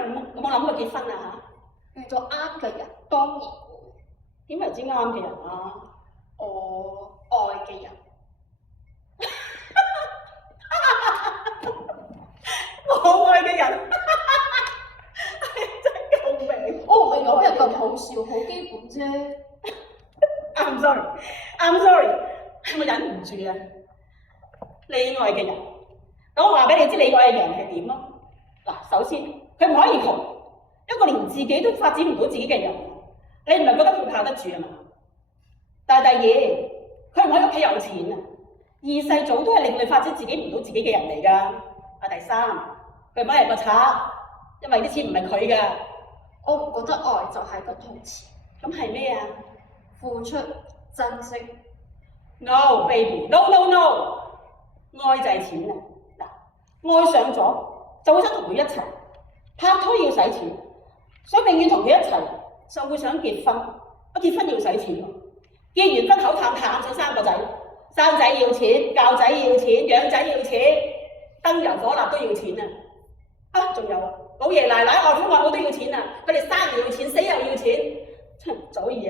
有冇諗過結婚啊遇到啱嘅人，當然會。點為之啱嘅人啊？我愛嘅人。我愛嘅人，真係救命！我唔係講人咁好笑，好基本啫。I'm sorry，係我忍唔住啊！你愛嘅人，咁我話俾你知，你愛嘅人係點咯？嗱，首先佢唔可以窮，一個連自己都發展唔到自己嘅人，你唔係覺得佢靠得住啊嘛？但係第二，佢唔可以屋企有錢啊！二世祖都係令你發展自己唔到自己嘅人嚟㗎。第三，佢唔可以係個賊，因為啲錢唔係佢㗎。我唔覺得愛就係得同錢。咁係咩啊？付出、珍惜。No baby，no，愛就係錢啊！嗱，愛上咗就會想同佢一齊，拍拖要使錢，想永遠同佢一齊就會想結婚，結婚要使錢喎，結完婚口淡淡想生個仔，生仔要錢，教仔要錢，養仔要錢，燈油火蠟都要錢啊！仲有老爺奶奶外父外母都要錢啊！佢哋生又要錢，死又要錢。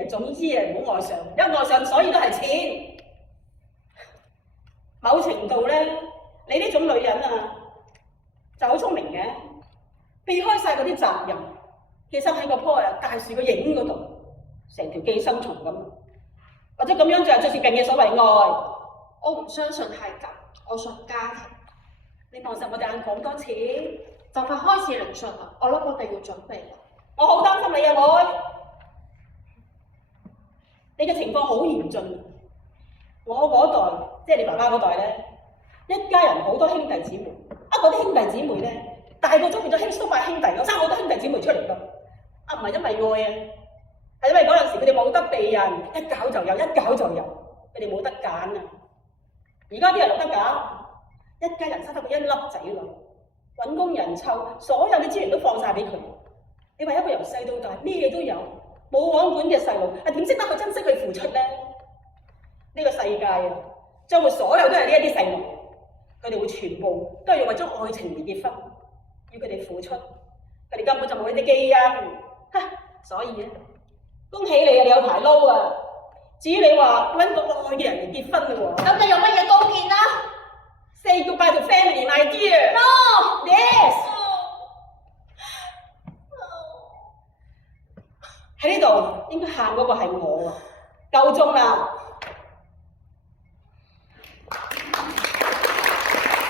總之唔好愛上，一愛上所以都係錢。某程度咧，你呢種女人啊，就好聰明嘅，避開晒嗰啲責任，寄生喺個棵大樹個影嗰度，成條寄生蟲咁，或者咁樣就係最接近嘅所謂愛。我唔相信係咁，我信家庭。你放心，我哋講多次，就快開始聆訊啦，我諗我哋要準備啦。我好擔心你啊，妹。你嘅情況好嚴峻，我嗰代即係你爸爸嗰代咧，一家人好多兄弟姊妹，嗰啲兄弟姊妹咧大個咗變咗兄叔伯兄弟，我生好多兄弟姊妹出嚟㗎，唔係因為愛啊，係因為嗰陣時佢哋冇得避人，一搞就有，佢哋冇得揀啊！而家啲人有得揀，一家人生得個一粒仔女，揾工人湊，所有嘅資源都放晒俾佢。你話一個由細到大咩都有，冇王管嘅細路，點識得去珍惜佢付出咧？呢個世界啊，將會所有都係呢一啲細路，佢哋會全部都係要為咗愛情而結婚，要佢哋付出，佢哋根本就冇呢啲基因，所以咧，恭喜你啊，你有排撈啊！至於你話揾個愛嘅人嚟結婚嘅喎，咁你用乜嘢刀劍啊 ？Say goodbye to family, my dear. No. Yes. 喺呢度應該喊嗰個係我啊！夠鐘啦！